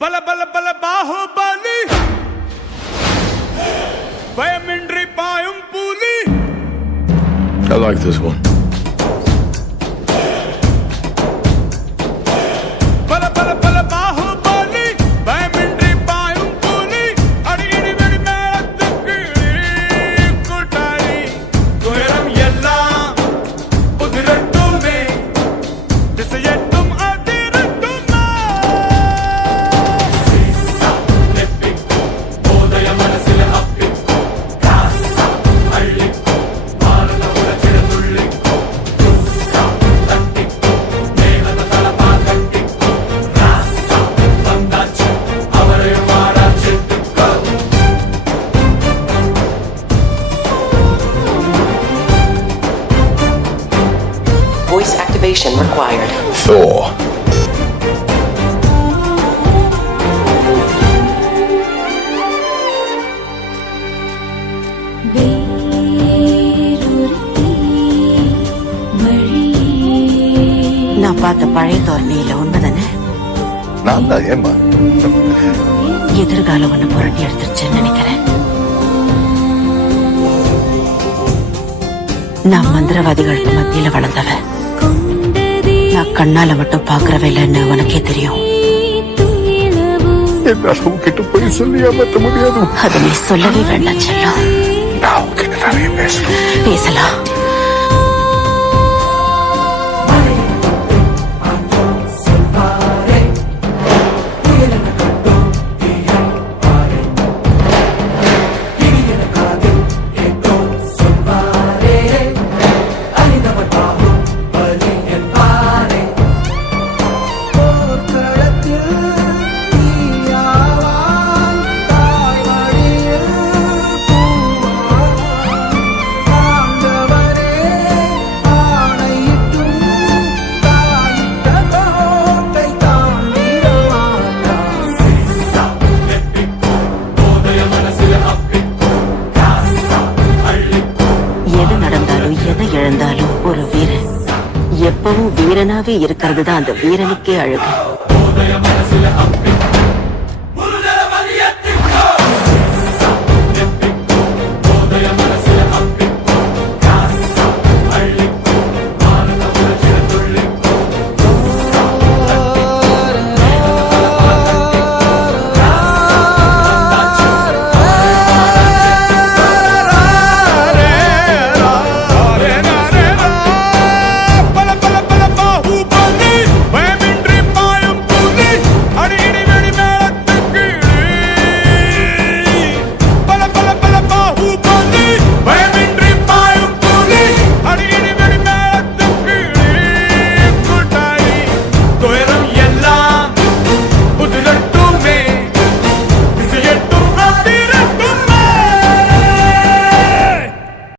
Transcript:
பல பல பல பாகுபலி பயமின்றி பாயும் புலி. I like this one. பல பல பல பாகுபலி பயமின்றி பாயும் புலி. அடிக்கடி வெடி மேளத்துக்கு கூட்டாளி. துயரம் எல்லாம் உதிரட்டுமே, திசையட்டும் அதிரட்டுமே. Voice activation required. Thor. நான் பார்த்த பழைய தோரணையில உண்மைதானே? நான் தான் ஏமா எதிர்காலம் ஒண்ணு புரட்டி எடுத்துருச்சுன்னு நினைக்கிறேன். நான் மந்திரவாதிகளுக்கு மத்தியில வளர்ந்தவன். நான் கண்ணால மட்டும் பாக்குறவ இல்லைன்னு உனக்கே தெரியும். என்னால உங்ககிட்ட போய் சொல்லி ஏமாற்ற முடியாது. அதை நீ சொல்லவே வேண்டாம் செல்லம். நான் உங்ககிட்ட நிறைய பேசணும். பேசலாம். எது நடந்தாலும் எதை இழந்தாலும் ஒரு வீரன் எப்பவும் வீரனாவே இருக்கிறது தான் அந்த வீரனுக்கே அழகு.